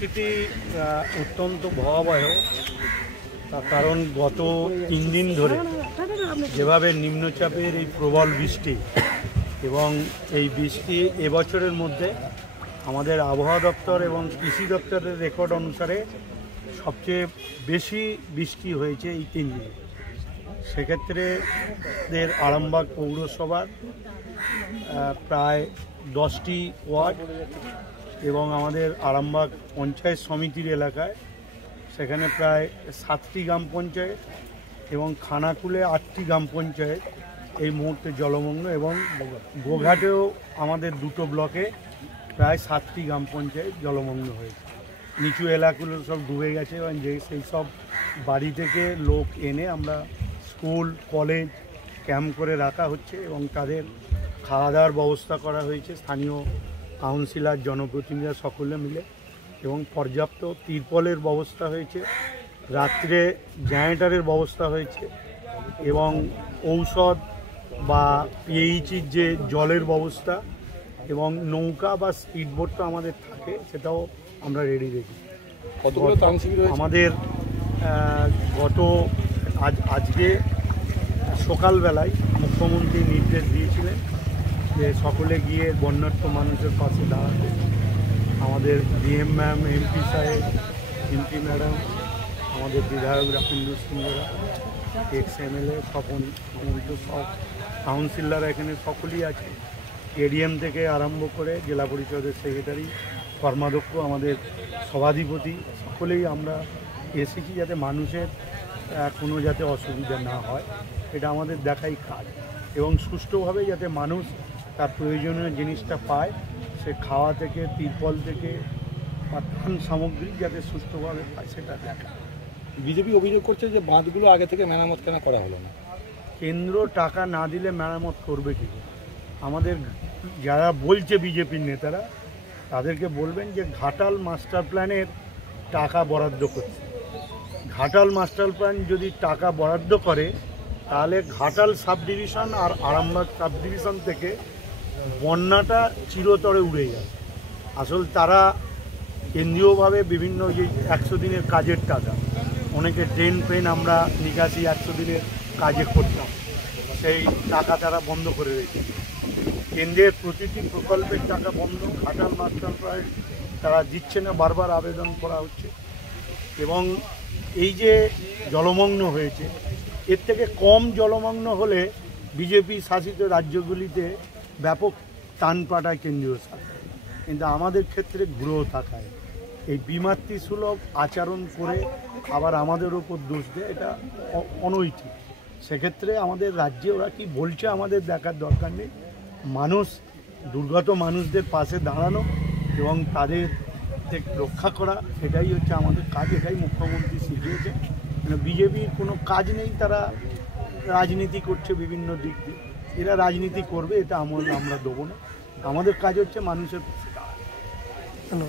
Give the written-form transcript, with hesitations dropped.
পরিস্থিতি অত্যন্ত ভয়াবহ, তার কারণ গত 3 দিন ধরে যেভাবে নিম্নচাপের এই প্রবল বৃষ্টি এবং এই বৃষ্টি এবছরের মধ্যে আমাদের আবহাওয়া দপ্তর এবং কৃষি দপ্তরের রেকর্ড অনুসারে সবচেয়ে বেশি বৃষ্টি হয়েছে এই 3 দিনে। সেক্ষেত্রে আরামবাগ পৌরসভার প্রায় 10টি ওয়ার্ড এবং আমাদের আরামবাগ পঞ্চায়েত সমিতির এলাকায় সেখানে প্রায় 7টি গ্রাম পঞ্চায়েত এবং খানাকুলে 8টি গ্রাম পঞ্চায়েত এই মুহূর্তে জলমগ্ন, এবং গোঘাটেও আমাদের 2টো ব্লকে প্রায় 7টি গ্রাম পঞ্চায়েত জলমগ্ন হয়েছে। নিচু এলাকাগুলো সব ডুবে গেছে এবং সেই সব বাড়ি থেকে লোক এনে আমরা স্কুল কলেজ ক্যাম্প করে রাখা হচ্ছে এবং তাদের খাওয়া দাওয়ার ব্যবস্থা করা হয়েছে স্থানীয় কাউন্সিলর জনপ্রতিনিধিরা সকলে মিলে, এবং পর্যাপ্ত তিরপলের ব্যবস্থা হয়েছে, রাত্রে জেনারেটরের ব্যবস্থা হয়েছে এবং ঔষধ বা পিএইচির যে জলের ব্যবস্থা এবং নৌকা বা স্পিডবোট তো আমাদের থাকে, সেটাও আমরা রেডি রেখেছি। আমাদের আজকে সকালবেলায় মুখ্যমন্ত্রী নির্দেশ দিয়েছিলেন যে সকলে গিয়ে বন্যার্ত মানুষের পাশে দাঁড়াতে। আমাদের ডিএম ম্যাম, এমপি সাহেব, এমপি ম্যাডাম, আমাদের বিধায়ক রাফিন্দু সিংহরা, এক্স এমএলএ স্বপন মন্ত্র, সব কাউন্সিলররা এখানে সকলেই আছে। এডিএম থেকে আরম্ভ করে জেলা পরিষদের সেক্রেটারি, কর্মাধ্যক্ষ, আমাদের সভাধিপতি, সকলেই আমরা এসেছি যাতে মানুষের কোনো যাতে অসুবিধা না হয়, এটা আমাদের দেখাই কাজ, এবং সুষ্ঠুভাবে যাতে মানুষ তার প্রয়োজনীয় জিনিসটা পায়, সে খাওয়া থেকে তিরপল থেকে বা ত্রাণ সামগ্রী যাতে সুষ্ঠুভাবে পায় সেটা দেখা। বিজেপি অভিযোগ করছে যে বাঁধগুলো আগে থেকে মেরামত কেন করা হলো না? কেন্দ্র টাকা না দিলে মেরামত করবে কি? আমাদের যারা বলছে বিজেপির নেতারা, তাদেরকে বলবেন যে ঘাটাল মাস্টার প্ল্যানের টাকা বরাদ্দ করছে। ঘাটাল মাস্টার প্ল্যান যদি টাকা বরাদ্দ করে তাহলে ঘাটাল সাব ডিভিশন আর আরামবাগ সাব ডিভিশন থেকে বন্যাটা চিরতরে উড়ে যাবে। আসল তারা কেন্দ্রীয়ভাবে বিভিন্ন যে 100 দিনের কাজের টাকা, অনেকে ড্রেন ফ্রেন আমরা নিকাশি 100 দিনের কাজে করতাম, সেই টাকা তারা বন্ধ করে রেখেছে। কেন্দ্রের প্রতিটি প্রকল্পের টাকা বন্ধ, ঘাটাল মাস্টার প্ল্যান তারা দিচ্ছে না, বারবার আবেদন করা হচ্ছে। এবং এই যে জলমগ্ন হয়েছে, এর থেকে কম জলমগ্ন হলে বিজেপি শাসিত রাজ্যগুলিতে ব্যাপক টান পাঠায় কেন্দ্রীয় সরকার, কিন্তু আমাদের ক্ষেত্রে গ্রহ থাকায় এই বিমাতৃসুলভ আচরণ করে আবার আমাদের ওপর দোষ দেয়, এটা অনৈতিক। সেক্ষেত্রে আমাদের রাজ্যে ওরা কি বলছে আমাদের দেখার দরকার নেই। মানুষ, দুর্গত মানুষদের পাশে দাঁড়ানো এবং তাদের রক্ষা করা, এটাই হচ্ছে আমাদের কাজ, এটাই মুখ্যমন্ত্রী শিখিয়েছে। বিজেপির কোনো কাজ নেই, তারা রাজনীতি করছে বিভিন্ন দিক দিয়ে। এরা রাজনীতি করবে, এটা আমরা দেবো না। আমাদের কাজ হচ্ছে মানুষের পাশে দাঁড়ানো।